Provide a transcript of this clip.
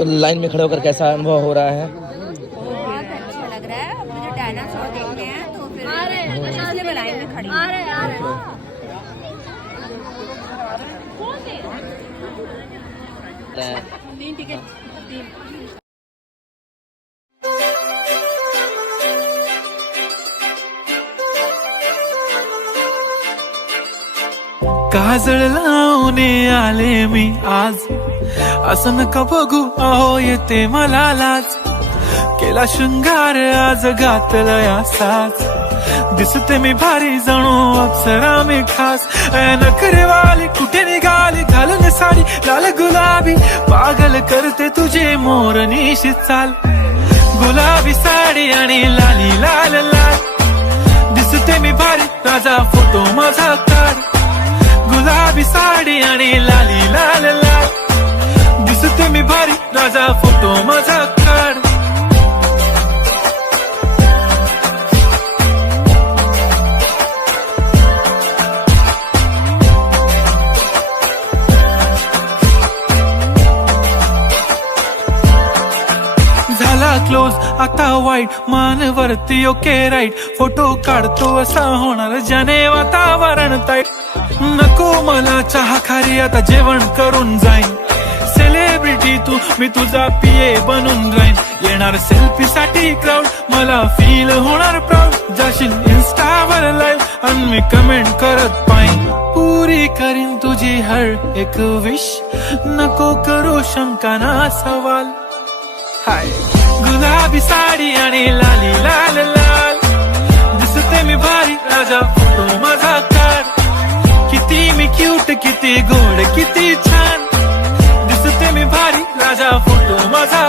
तो लाइन में खड़े होकर कैसा अनुभव हो रहा है? बहुत अच्छा लग रहा है। मुझे डायनासोर देखने हैं तो फिर इसलिए मैं लाइन में खड़ी हूँ। तीन टिकट, तीन। काजळ लावणे आले मी आज, असं नका बघू अहो येते मला लाज. केला शृंगार आज घातला साज, दिसते मी भारी जणू अप्सरा मी खास. नखरेवाली कुठे निघाली घालून साडी लाल गुलाबी, पागल करते तुझे मोरनीशी चाल. गुलाबी साडी आणि लाली लाल लाल, दिसते मी भारी राजा फोटो माझा काढ. गुलाबी साडी आणि लाली लाल लाल, दिसते मी भारी राजा फोटो माझा काढ. झाला क्लोज आता वाईट, मान वरती ओके राईट. फोटो काढतो असा होणार ज्याने वातावरण ताईट. नको मला चहा खारी आता जेवण करून जाईन. सेलिब्रिटी तू मी तुझा पिये बनून राहीन. येणार सेल्फी साठी क्राऊड मला फील होणार प्राऊड. जाशील इन्स्टावर लाईव्ह आणि मी कमेंट करत पाहिन. पुरी करीन तुझी हर एक विश, नको करू शंका ना सवाल. हाय गुलाबी साडी आणि लाली लाल लाल, दिसते मी भारी राजा फोटो माझा काढ. किती मी क्यूट किती गोड किती छान, दिसते मी भारी राजा फोटो माझा